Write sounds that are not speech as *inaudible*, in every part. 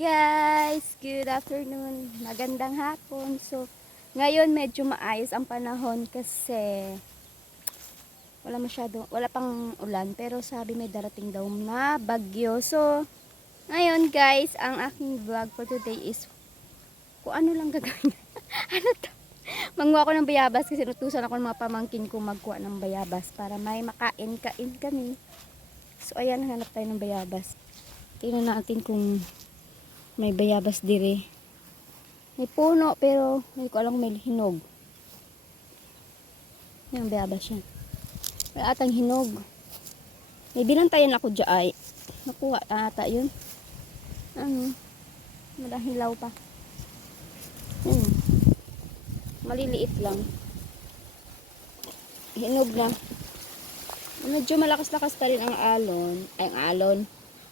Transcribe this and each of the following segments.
guys! Good afternoon. Magandang hapon. So, ngayon medyo maayos ang panahon kasi wala masyado, wala pang ulan. Pero sabi may darating daw na bagyo. So, ngayon guys, ang aking vlog for today is kung ano lang gagawin. *laughs* ano to? Manguha ko ng bayabas kasi nutusan ako ng mga pamangkin ko magkuha ng bayabas para may makain-kain kami. So, ayan, hanap tayo ng bayabas. Tingnan natin kung may bayabas dire. May puno pero hindi ko alam may hinog. Yan, bayabas yan. Wala atang hinog. May binantayan ako dyan ay. Nakuha ata yun. Ano? Malahilaw pa. Hmm. Maliliit lang. Hinog na. Medyo malakas-lakas pa rin ang alon. Ay, ang alon.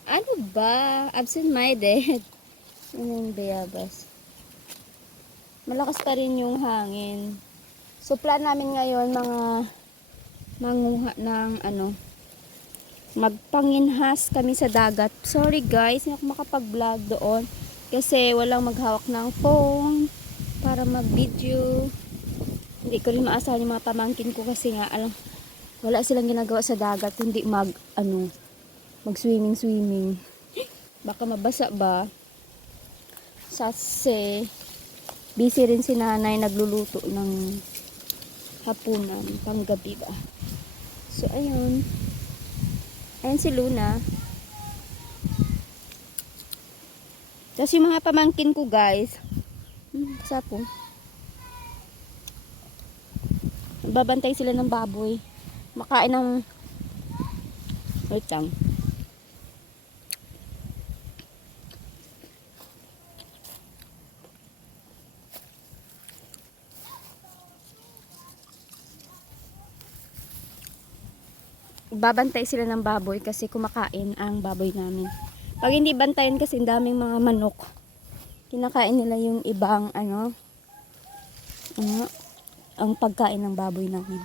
Ano ba? Absent-minded. *laughs* Ano yung bayabas? Malakas pa rin yung hangin. So, plan namin ngayon mga manguha ng ano, magpanginhas kami sa dagat. Sorry guys, hindi ako makapag-vlog doon kasi walang maghawak ng phone para mag-video. Hindi ko rin maasahan yung mga pamangkin ko kasi nga, alam, wala silang ginagawa sa dagat, hindi mag, ano, mag swimming swimming. Baka mabasa ba? Sase, busy rin si nanay nagluluto ng hapunan, panggabi ba. So, ayun. Ayun si Luna. Tapos yung mga pamangkin ko guys, hmm, sapo. Babantay sila ng baboy. Makain ng wait lang. Babantay sila ng baboy kasi kumakain ang baboy namin. Pag hindi bantayan kasi daming mga manok. Kinakain nila yung ibang ano, ano ang pagkain ng baboy namin.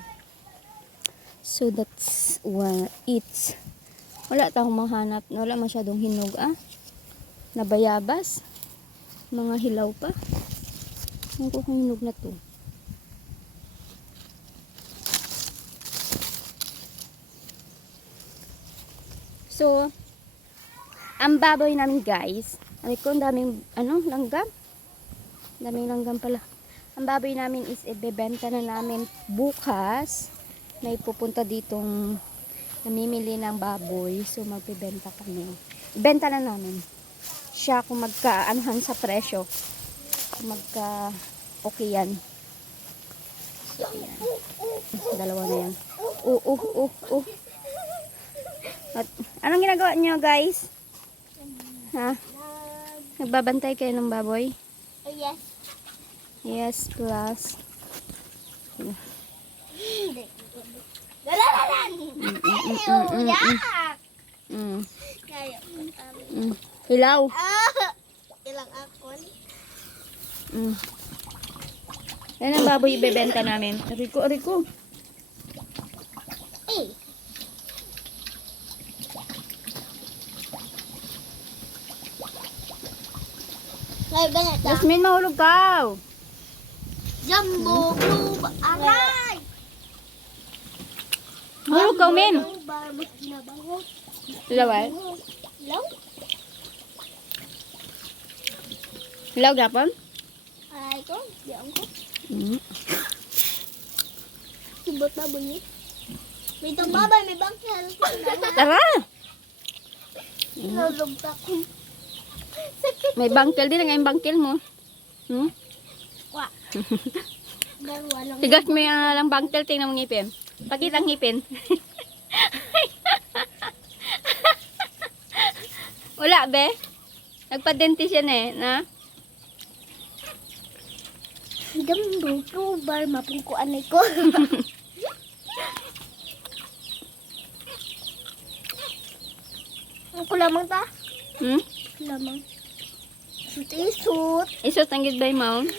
So that's what it's. Wala tayong mahanap. Wala masyadong hinog ah. Nabayabas. Mga hilaw pa. Ang hinog na to. So, ang baboy namin guys, ay ko, ang daming, ano, langgam. Ang daming langgam pala. Ang baboy namin is ibebenta na namin bukas. May pupunta ditong namimili ng baboy. So, magbebenta kami. Ibenta na namin. Siya kung magka-anuhan sa presyo. Kung magka okay yan. So, ayan. Dalawa na yan. Uh, uh, uh, uh. At, anong ginagawa niyo guys? Ha? Nagbabantay kayo ng baboy? Oh, yes. Yes, plus. Dalalalan! mm, mm! Mm. Hilaw. Ilang akon? Mm. Yan ang baboy ibebenta namin. Rico, Rico. Eh! Ngayon ba na ito? Jasmine, mahulog ka. Jumbo Blue ba- Aray! Mahulog ka, Min. Laway. Hello? Hilaw gapon? Ay ko, di ako. Mm. Subot ba bunyi? May itong babay, may bangkel. Tara. Nalugta ko. May bangkel din. Ang bangkel mo. Hmm? Wa. *laughs* Tigas mo yung lang bangkel. Tingnan mo ngipin. Pakita ang ngipin. *laughs* Wala, be. Nagpa-dentist yan eh. Na? Jumbo Blue bar, mapungkuan na ko. *laughs* Ang kulamang ta? Hmm? Kulamang. Sut isut. Isot ang gid by mount.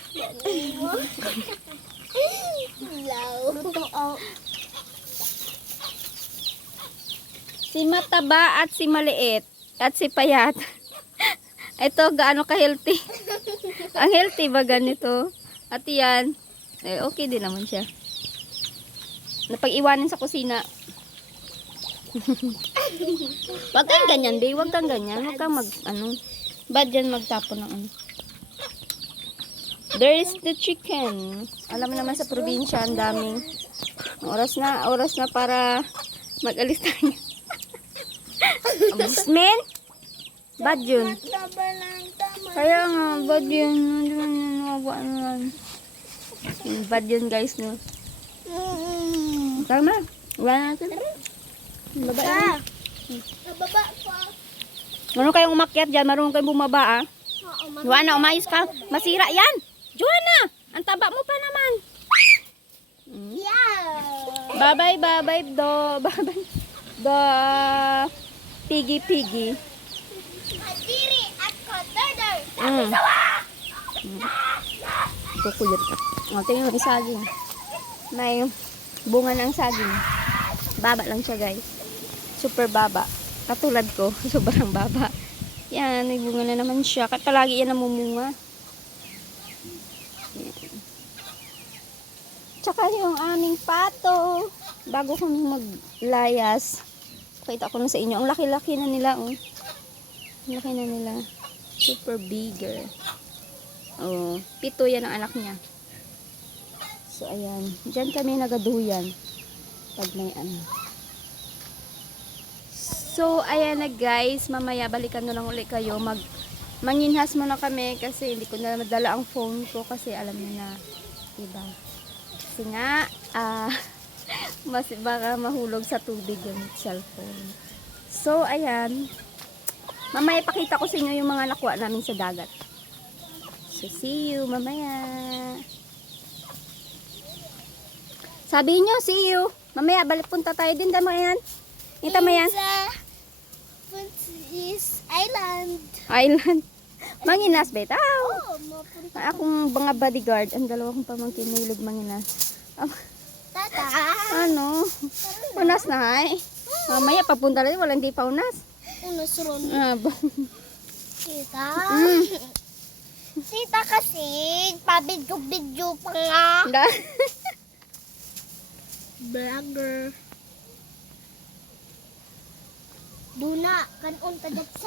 Law. Si mataba at si maliit at si payat. Ito, gaano ka-healthy? Ang healthy ba ganito? At yan, eh, okay din naman siya. Napag-iwanan sa kusina. *laughs* Huwag kang ganyan, babe. Huwag kang ganyan. Huwag kang mag, ano. Bad yan magtapon ng ano. There is the chicken. Alam mo naman sa probinsya, ang daming oras na, oras na para mag-alis tayo. Bismin? Bad yun. Kaya nga, bad yun. Man yun, Bad yun, guys, no? Tama. Wala natin. Baba Sa. Nababa pa. Marunong kayong umakyat dyan, marunong kayong bumaba, ah. Oo, Joanna, umayos ka. Masira yan. Joanna, ang taba mo pa naman. Mm. Yeah. Bye-bye, bye-bye, do. *laughs* Bye-bye. Do. Piggy, piggy. Kadiri at kotorder. Mm. Kukuyot ka. O, mo yung saging. May bunga ng saging. Baba lang siya, guys. Super baba. Katulad ko, *laughs* sobrang baba. Yan, may bunga na naman siya. Kaya palagi yan namumunga. Yan. Tsaka yung aming pato. Bago kami maglayas. Pakita ko na sa inyo. Ang laki-laki na nila, oh. Ang laki na nila. Super bigger. Oh, pito yan ang anak niya. So, ayan. Diyan kami nagaduyan. Pag may ano. So, ayan na guys. Mamaya balikan na lang ulit kayo. Mag manginhas muna kami kasi hindi ko na madala ang phone ko kasi alam niyo na. Diba? Kasi nga, ah, *laughs* mas baka mahulog sa tubig yung cellphone. So, ayan. Mamaya pakita ko sa inyo yung mga nakuha namin sa dagat. So, see you mamaya. Sabi nyo, see you. Mamaya, balik punta tayo din. Tama yan. Kita mo yan? Puntis Island. Island. *laughs* Manginas, betaw. Oh. Ang akong mga bodyguard. Ang dalawa kong pamangkin mahilig manginas. Ah, Tata. ano? Unas na, hay. Mamaya, papunta rin. Walang di pa unas. Unos ron. Ah, Tita. Mm. *laughs* Tita kasi, pabidyo-bidyo pa nga. Vlogger. Duna, kanon ka sa...